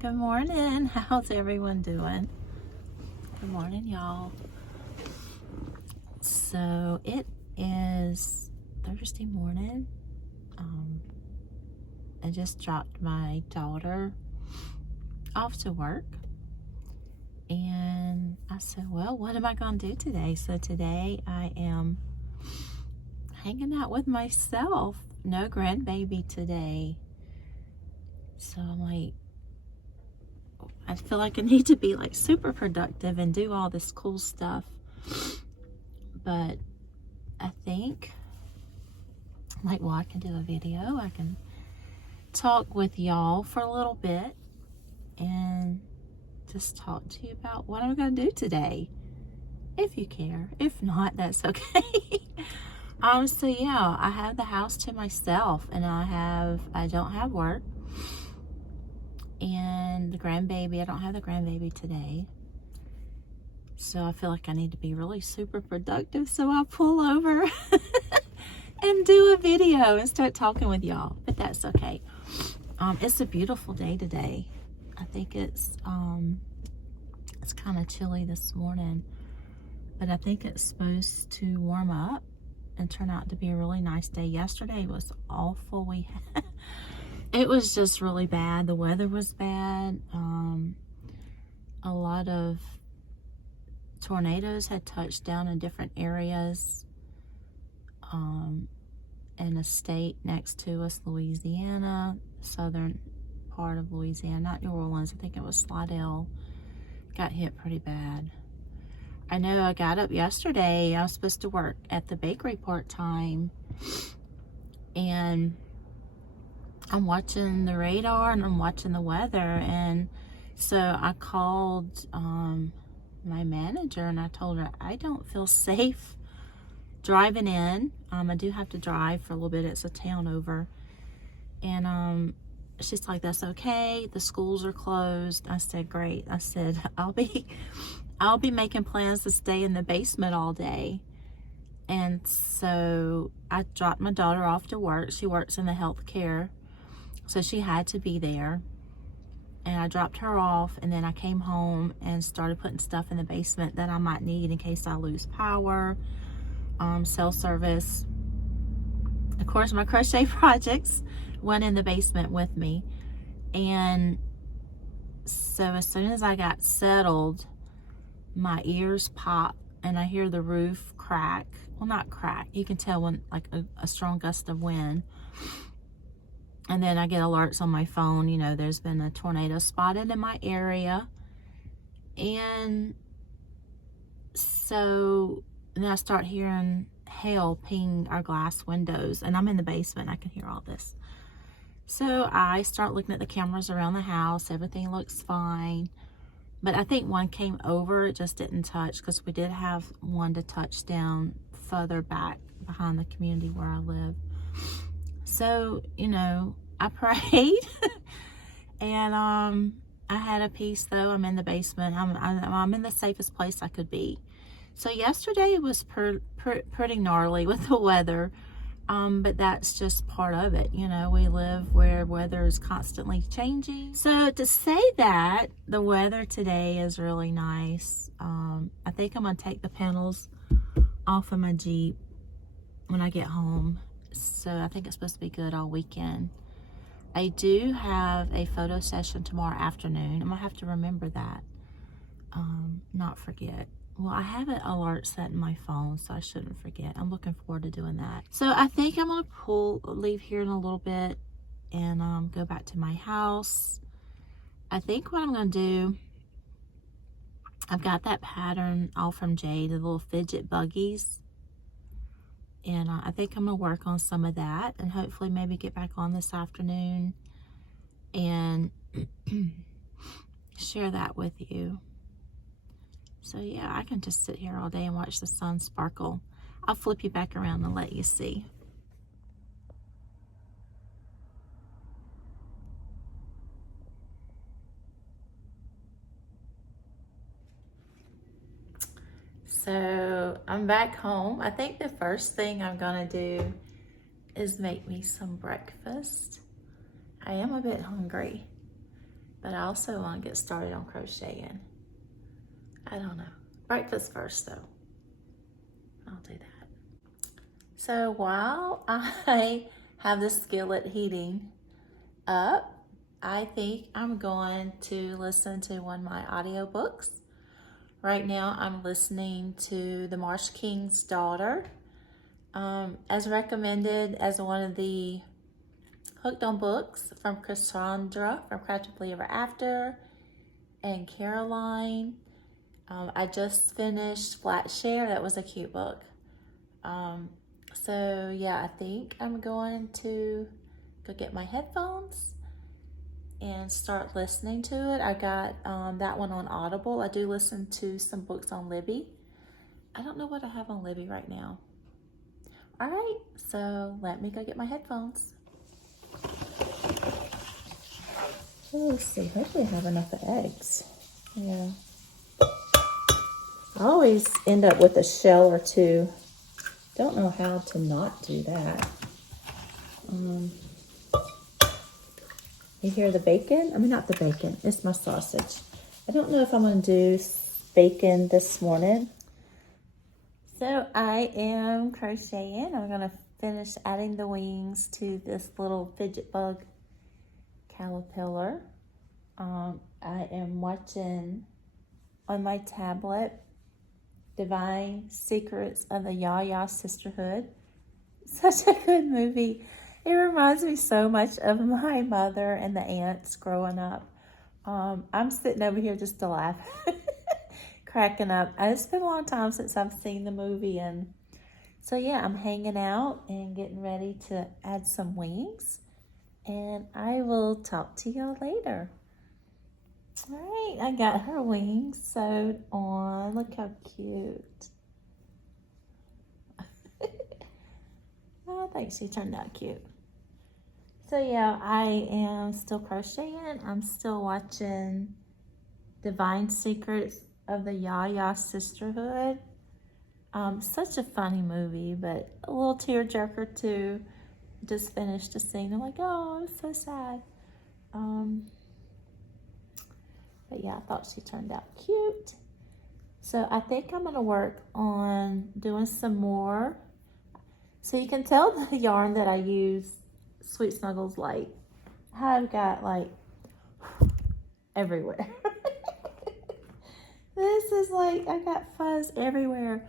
Good morning. How's everyone doing? Good morning, y'all. So it is Thursday morning. I just dropped my daughter off to work, and I said, well, what am I going to do today? So today I am hanging out with myself. No grandbaby today. So I'm like, I feel like I need to be like super productive and do all this cool stuff. But I think, like, well, I can do a video. I can talk with y'all for a little bit and just talk to you about what I'm going to do today, if you care. If not, that's okay. So yeah, I have the house to myself, and I don't have work. And the grandbaby, I don't have the grandbaby today. So I feel like I need to be really super productive. So I'll pull over and do a video and start talking with y'all. But that's okay. It's a beautiful day today. I think it's kind of chilly this morning, but I think it's supposed to warm up and turn out to be a really nice day. Yesterday was awful. It was just really bad. The weather was bad. A lot of tornadoes had touched down in different areas. In a state next to us, Louisiana, southern part of Louisiana, not New Orleans. I think it was Slidell. Got hit pretty bad. I know I got up yesterday. I was supposed to work at the bakery part-time, and I'm watching the radar and I'm watching the weather, and so I called my manager and I told her I don't feel safe driving in. I do have to drive for a little bit. It's a town over, and she's like, that's okay, the schools are closed. I said, great. I said, I'll be making plans to stay in the basement all day. And so I dropped my daughter off to work. She works in the healthcare, so she had to be there. And I dropped her off, and then I came home and started putting stuff in the basement that I might need in case I lose power, cell service. Of course, my crochet projects went in the basement with me. And so as soon as I got settled, my ears pop and I hear the roof crack. Well, not crack. You can tell when, like, a strong gust of wind. And then I get alerts on my phone, you know, there's been a tornado spotted in my area. And so then I start hearing hail ping our glass windows, and I'm in the basement. I can hear all this. So I start looking at the cameras around the house. Everything looks fine. But I think one came over. It just didn't touch, because we did have one to touch down further back behind the community where I live. So, you know, I prayed and I had a peace, though. I'm in the basement. I'm in the safest place I could be. So yesterday was pretty gnarly with the weather, but that's just part of it. You know, we live where weather is constantly changing. So to say that the weather today is really nice, I think I'm going to take the panels off of my Jeep when I get home. So I think it's supposed to be good all weekend. I do have a photo session tomorrow afternoon. I'm gonna have to remember that, not forget. Well, I have an alert set in my phone, so I shouldn't forget. I'm looking forward to doing that. So I think I'm gonna leave here in a little bit and go back to my house. I think what I'm gonna do, I've got that pattern all from Jade, the little fidget buggies. And I think I'm going to work on some of that and hopefully maybe get back on this afternoon and share that with you. So yeah, I can just sit here all day and watch the sun sparkle. I'll flip you back around and let you see. So I'm back home. I think the first thing I'm gonna do is make me some breakfast. I am a bit hungry. but I also want to get started on crocheting. I don't know. Breakfast first though. I'll do that. So while I have the skillet heating up, I think I'm going to listen to one of my audiobooks. Right now I'm listening to The Marsh King's Daughter, as recommended as one of the Hooked on Books from Cassandra from Practically Ever After and Caroline. I just finished Flat Share. That was a cute book. So yeah, I think I'm going to go get my headphones and start listening to it. I got that one on Audible. I do listen to some books on Libby. I don't know what I have on Libby right now. All right, so let me go get my headphones. Oh, let's see, hopefully I have enough of eggs. Yeah. I always end up with a shell or two. Don't know how to not do that. You hear the bacon? I mean, not the bacon, it's my sausage. I don't know if I'm gonna do bacon this morning. So I am crocheting. I'm gonna finish adding the wings to this little fidget bug caterpillar. I am watching on my tablet Divine Secrets of the Yaya Sisterhood. Such a good movie. It reminds me so much of my mother and the aunts growing up. I'm sitting over here just to laugh, cracking up. It's been a long time since I've seen the movie, and so yeah, I'm hanging out and getting ready to add some wings, and I will talk to y'all later. All right, I got her wings sewed on. Look how cute. I think she turned out cute. So yeah, I am still crocheting. I'm still watching Divine Secrets of the Yaya Sisterhood. Such a funny movie, but a little tearjerker too. Just finished a scene. I'm like, oh, I'm so sad. But yeah, I thought she turned out cute. So I think I'm gonna work on doing some more. So you can tell the yarn that I use, Sweet Snuggles Light, I've got like everywhere. This is like, I got fuzz everywhere.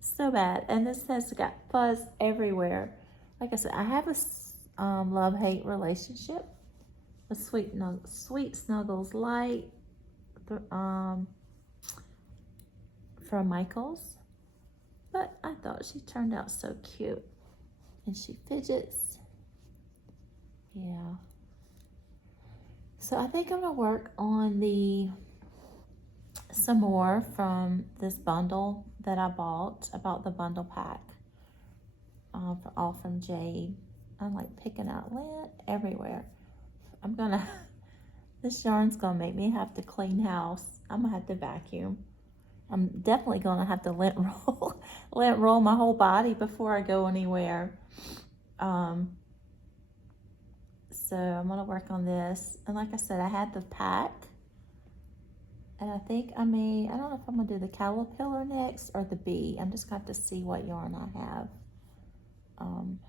So bad. And this has got fuzz everywhere. Like I said, I have a love-hate relationship with Sweet Snuggles Light from Michaels. But I thought she turned out so cute. And she fidgets. Yeah. So I think I'm gonna work on some more from this bundle that I bought. I bought the bundle pack, all from Jade. I'm like picking out lint everywhere. This yarn's gonna make me have to clean house. I'm gonna have to vacuum. I'm definitely gonna have to lint roll my whole body before I go anywhere. So I'm gonna work on this. And like I said, I had the pack. And I think I don't know if I'm gonna do the caterpillar next or the bee. I'm just gonna have to see what yarn I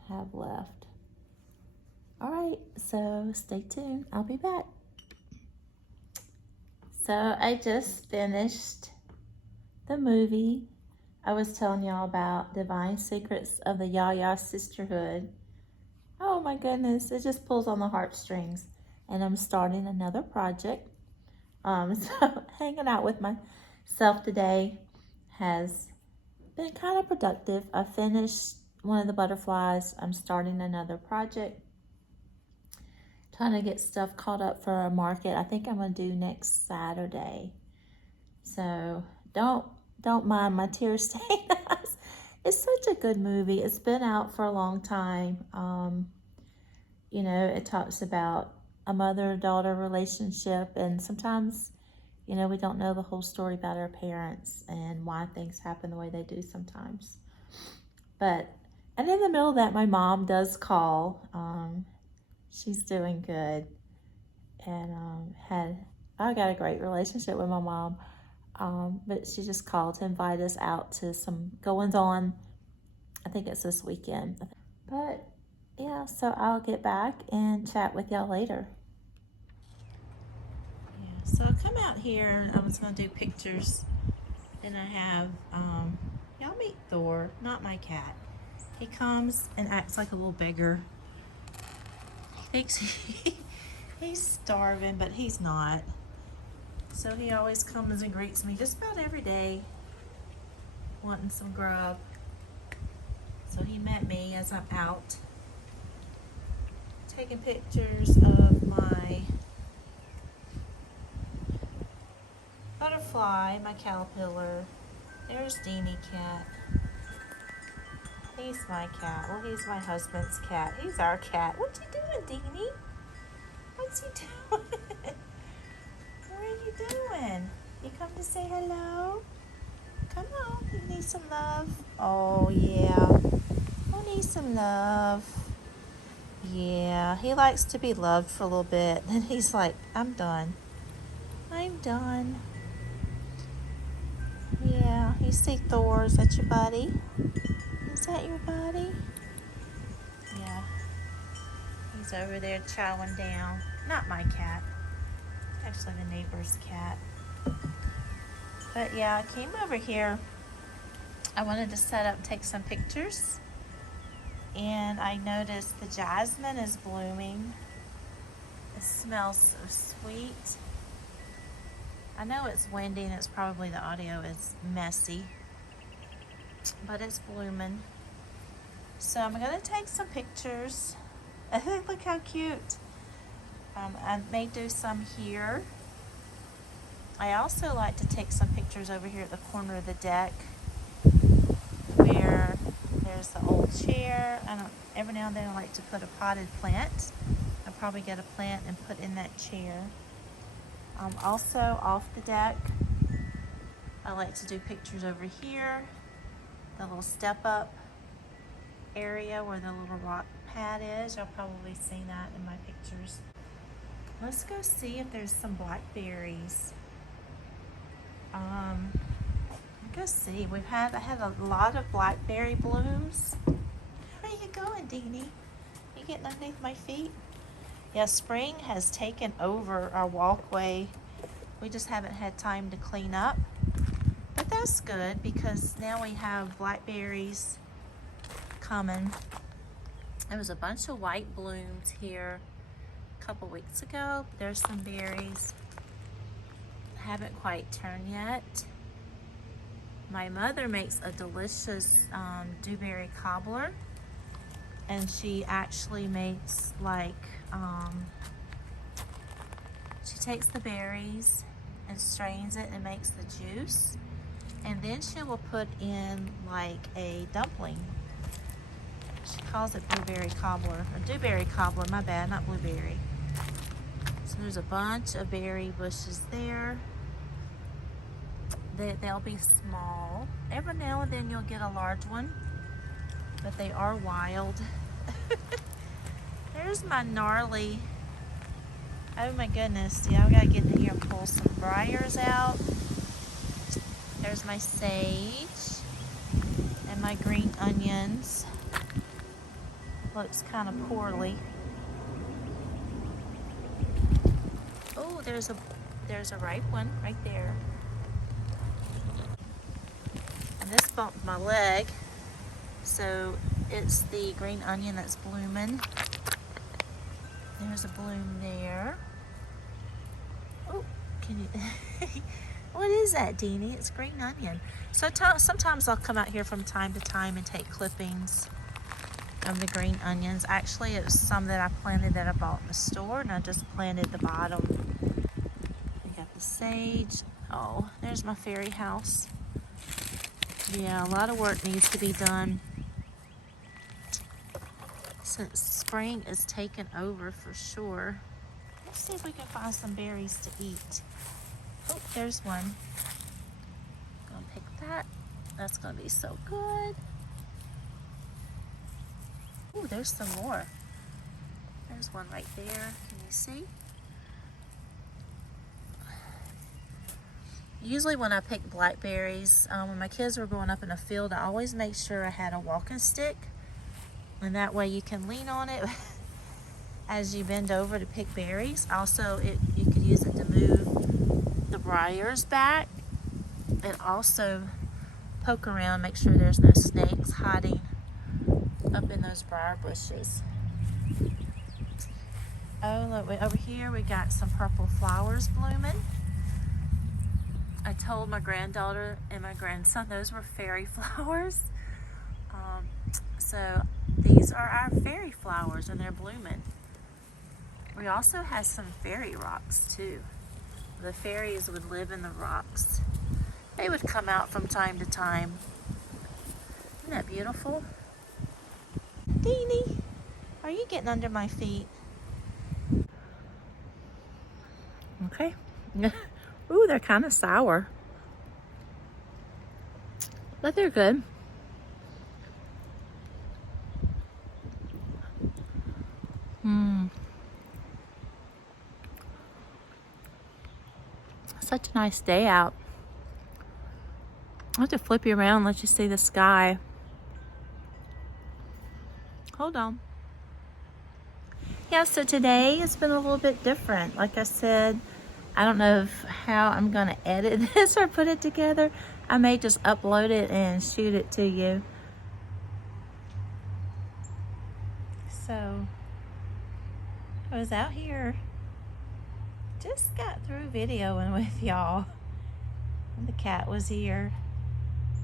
have left. All right, so stay tuned, I'll be back. So I just finished the movie I was telling y'all about, Divine Secrets of the Yaya Sisterhood. Oh my goodness, it just pulls on the heartstrings. And I'm starting another project. So hanging out with myself today has been kind of productive. I finished one of the butterflies. I'm starting another project. Trying to get stuff caught up for a market. I think I'm gonna do next Saturday. So don't mind my tear stained eyes. It's such a good movie. It's been out for a long time. You know, it talks about a mother-daughter relationship, and sometimes, you know, we don't know the whole story about our parents and why things happen the way they do sometimes. And in the middle of that, my mom does call. She's doing good. And I got a great relationship with my mom. But she just called to invite us out to some goings on. I think it's this weekend. But yeah, so I'll get back and chat with y'all later. Yeah, so I come out here. I was going to do pictures. Then I have, y'all meet Thor, not my cat. He comes and acts like a little beggar. He thinks he's starving, but he's not. So he always comes and greets me just about every day, wanting some grub. So he met me as I'm out taking pictures of my butterfly, my caterpillar. There's Deanie cat. He's my cat. Well, he's my husband's cat. He's our cat. What you doing, Deanie? What's he doing? What are you doing? You come to say hello? Come on, you need some love. Oh, yeah. I need some love. Yeah, he likes to be loved for a little bit. Then he's like, I'm done. I'm done. Yeah, you see Thor. Is that your buddy? Is that your buddy? Yeah. He's over there chowing down. Not my cat. Actually, the neighbor's cat. But yeah, I came over here. I wanted to set up and take some pictures. And I noticed the jasmine is blooming. It smells so sweet. I know it's windy and it's probably the audio is messy, but it's blooming. So I'm gonna take some pictures. Look how cute. I may do some here. I also like to take some pictures over here at the corner of the deck where there's the old chair. Every now and then I like to put a potted plant. I'll probably get a plant and put in that chair. Also off the deck, I like to do pictures over here, the little step up area where the little rock pad is. Y'all probably seen that in my pictures. Let's go see if there's some blackberries. Go see. I had a lot of blackberry blooms. Where are you going, Deanie? You getting underneath my feet? Yeah, spring has taken over our walkway. We just haven't had time to clean up. But that's good because now we have blackberries coming. There was a bunch of white blooms here a couple weeks ago. There's some berries. Haven't quite turned yet. My mother makes a delicious dewberry cobbler, and she actually makes like she takes the berries and strains it and makes the juice, and then she will put in like a dumpling. She calls it blueberry cobbler, or dewberry cobbler, my bad, not blueberry. So there's a bunch of berry bushes there. They'll be small. Every now and then you'll get a large one, but they are wild. There's my gnarly. Oh my goodness, yeah, I gotta get in here and pull some briars out. There's my sage and my green onions. Looks kind of poorly. Oh, there's a ripe one right there. And this bumped my leg, so it's the green onion that's blooming. There's a bloom there. Oh, can you? What is that, Deanie? It's green onion. So sometimes I'll come out here from time to time and take clippings of the green onions. Actually, it was some that I planted that I bought in the store, and I just planted the bottom. We got the sage. Oh, there's my fairy house. Yeah, a lot of work needs to be done since spring is taking over for sure. Let's see if we can find some berries to eat. Oh, there's one. Gonna pick that. That's gonna be so good. Oh, there's some more. There's one right there. Can you see? Usually when I pick blackberries, when my kids were growing up in a field, I always make sure I had a walking stick, and that way you can lean on it as you bend over to pick berries. Also, you could use it to move the briars back, and also poke around, make sure there's no snakes hiding up in those briar bushes. Oh, look, over here we got some purple flowers blooming. I told my granddaughter and my grandson those were fairy flowers. So these are our fairy flowers, and they're blooming. We also have some fairy rocks too. The fairies would live in the rocks. They would come out from time to time. Isn't that beautiful? Deanie, are you getting under my feet? Okay. Ooh, they're kind of sour, but they're good. Such a nice day out. I'll have to flip you around and let you see the sky. Hold on. Yeah, so today has been a little bit different. Like I said, I don't know how I'm gonna edit this or put it together. I may just upload it and shoot it to you. So I was out here, just got through videoing with y'all, and the cat was here,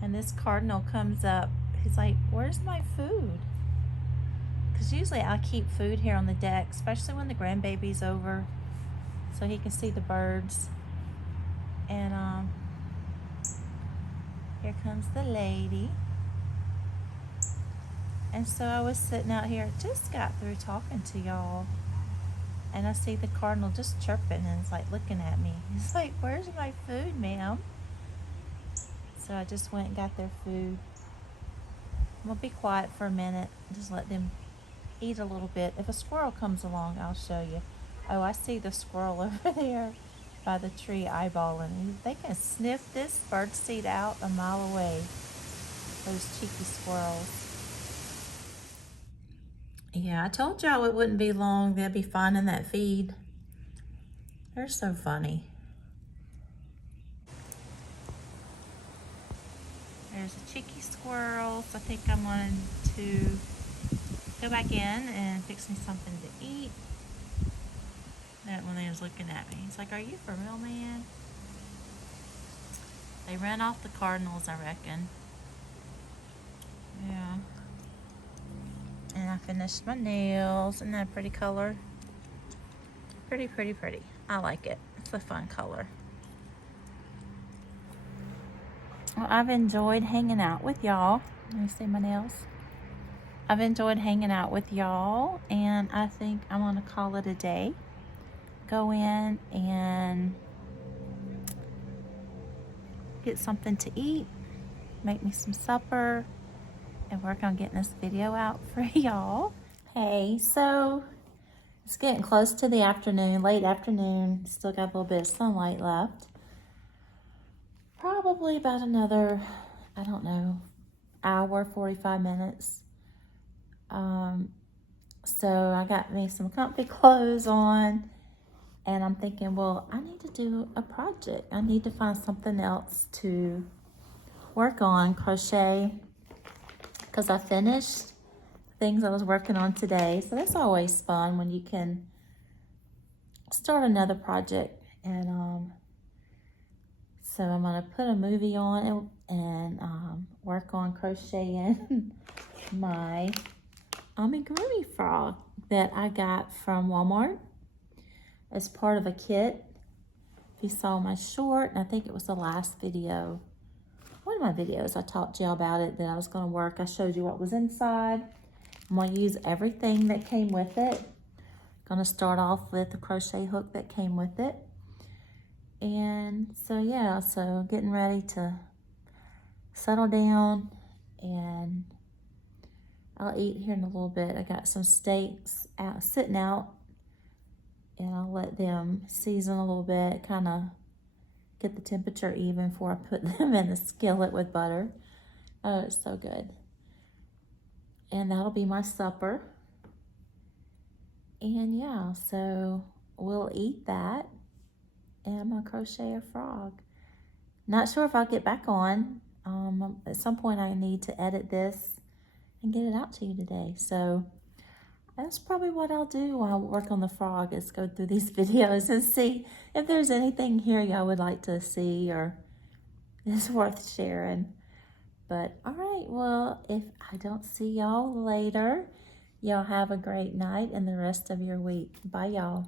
and this cardinal comes up. He's like, where's my food? Because usually I keep food here on the deck, especially when the grandbaby's over, so he can see the birds. And here comes the lady. And so I was sitting out here, just got through talking to y'all, and I see the cardinal just chirping, and it's like looking at me. He's like, where's my food, ma'am? So I just went and got their food. I'm gonna be quiet for a minute, just let them eat a little bit. If a squirrel comes along, I'll show you. Oh, I see the squirrel over there by the tree eyeballing. They can sniff this birdseed out a mile away, those cheeky squirrels. Yeah, I told y'all it wouldn't be long. They'd be finding that feed. They're so funny. There's a cheeky squirrel, so I think I'm going to go back in and fix me something to eat. That one there was looking at me. He's like, are you for real, man? They ran off the cardinals, I reckon. Yeah. And I finished my nails. Isn't that a pretty color? Pretty, pretty, pretty. I like it. It's a fun color. Well, I've enjoyed hanging out with y'all. Let me see my nails. I've enjoyed hanging out with y'all, and I think I'm gonna call it a day. Go in and get something to eat, make me some supper, and work on getting this video out for y'all. Hey, so it's getting close to the afternoon, late afternoon. Still got a little bit of sunlight left. Probably about another, I don't know, hour, 45 minutes. So I got me some comfy clothes on, and I'm thinking, well, I need to do a project. I need to find something else to work on, crochet, because I finished things I was working on today. So that's always fun when you can start another project. And so I'm gonna put a movie on and work on crocheting my amigurumi frog that I got from Walmart as part of a kit. If you saw my short, and I think it was the last video, one of my videos, I talked to you about it, that I was gonna work. I showed you what was inside. I'm gonna use everything that came with it. Gonna start off with the crochet hook that came with it. And so yeah, so getting ready to settle down, and I'll eat here in a little bit. I got some steaks out sitting out, and I'll let them season a little bit, kind of get the temperature even before I put them in the skillet with butter. Oh, it's so good. And that'll be my supper. And yeah, so we'll eat that, and I'm gonna crochet a frog. Not sure if I'll get back on. At some point I need to edit this and get it out to you today. So that's probably what I'll do while I work on the frog, is go through these videos and see if there's anything here y'all would like to see or is worth sharing. But all right, well, if I don't see y'all later, y'all have a great night and the rest of your week. Bye, y'all.